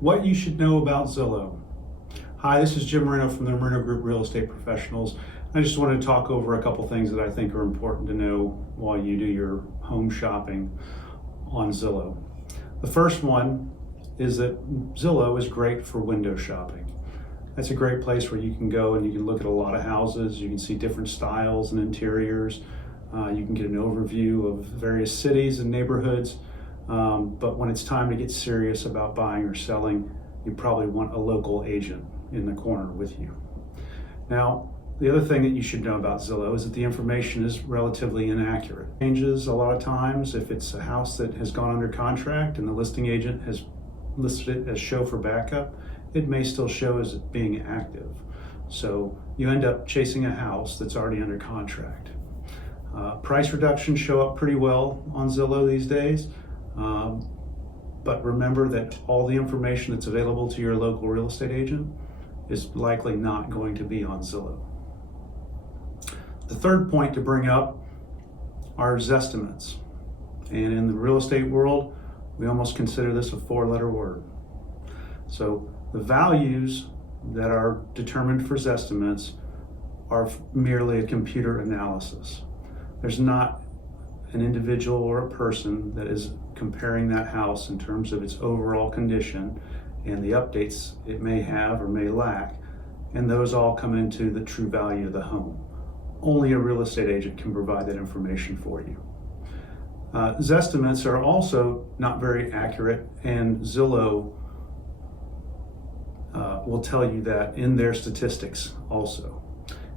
What you should know about Zillow. Hi, this is Jim Marino from the Marino Group Real Estate Professionals. I just wanted to talk over a couple things that I think are important to know while you do your home shopping on Zillow. The first one is that Zillow is great for window shopping. That's a great place where you can go and you can look at a lot of houses, you can see different styles and interiors, you can get an overview of various cities and neighborhoods. But when it's time to get serious about buying or selling, you probably want a local agent in the corner with you. Now, the other thing that you should know about Zillow is that the information is relatively inaccurate. It changes a lot of times. If it's a house that has gone under contract and the listing agent has listed it as show for backup, it may still show as being active. So you end up chasing a house that's already under contract. Price reductions show up pretty well on Zillow these days. But remember that all the information that's available to your local real estate agent is likely not going to be on Zillow. The third point to bring up are Zestimates. And in the real estate world, we almost consider this a four-letter word. So the values that are determined for Zestimates are merely a computer analysis. There's not an individual or a person that is comparing that house in terms of its overall condition and the updates it may have or may lack, and those all come into the true value of the home. Only a real estate agent can provide that information for you. Zestimates are also not very accurate, and Zillow will tell you that in their statistics also.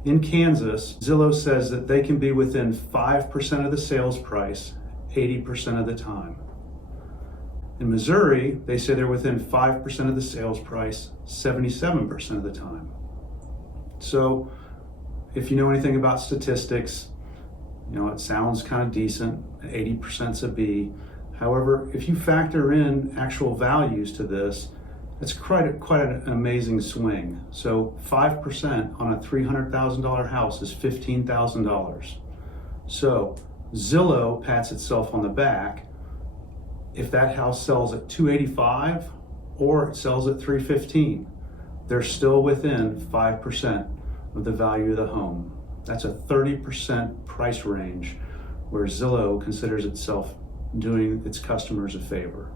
In Kansas, Zillow says that they can be within 5% of the sales price 80% of the time. In Missouri, they say they're within 5% of the sales price 77% of the time. So if you know anything about statistics, you know, it sounds kind of decent, 80%'s a B. However, if you factor in actual values to this, it's quite an amazing swing. So 5% on a $300,000 house is $15,000. So Zillow pats itself on the back if that house sells at $285 or it sells at $315. They're still within 5% of the value of the home. That's a 30% price range where Zillow considers itself doing its customers a favor.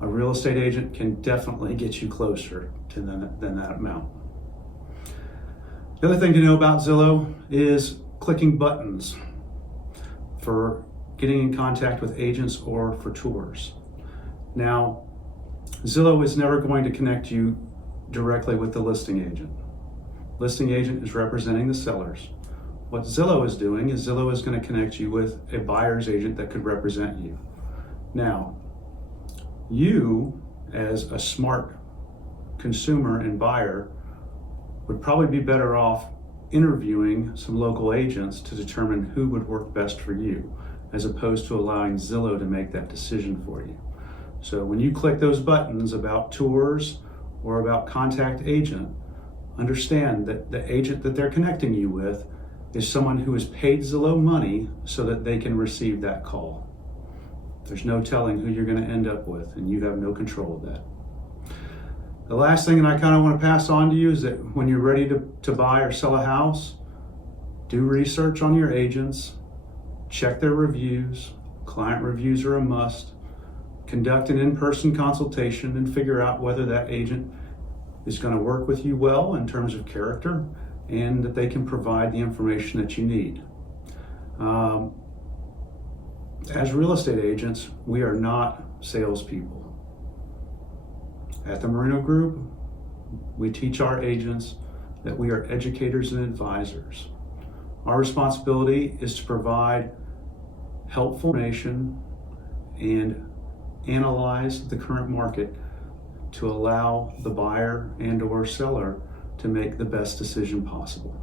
A real estate agent can definitely get you closer to than that amount. The other thing to know about Zillow is clicking buttons for getting in contact with agents or for tours. Now, Zillow is never going to connect you directly with the listing agent. Listing agent is representing the sellers. What Zillow is doing is Zillow is going to connect you with a buyer's agent that could represent you. Now, you, as a smart consumer and buyer, would probably be better off interviewing some local agents to determine who would work best for you, as opposed to allowing Zillow to make that decision for you. So when you click those buttons about tours or about contact agent, understand that the agent that they're connecting you with is someone who has paid Zillow money so that they can receive that call. There's no telling who you're going to end up with, and you have no control of that. The last thing that I kind of want to pass on to you is that when you're ready to buy or sell a house, do research on your agents, check their reviews. Client reviews are a must. Conduct an in-person consultation and figure out whether that agent is going to work with you well in terms of character and that they can provide the information that you need. As real estate agents, we are not salespeople. At the Marino Group, we teach our agents that we are educators and advisors. Our responsibility is to provide helpful information and analyze the current market to allow the buyer and/or seller to make the best decision possible.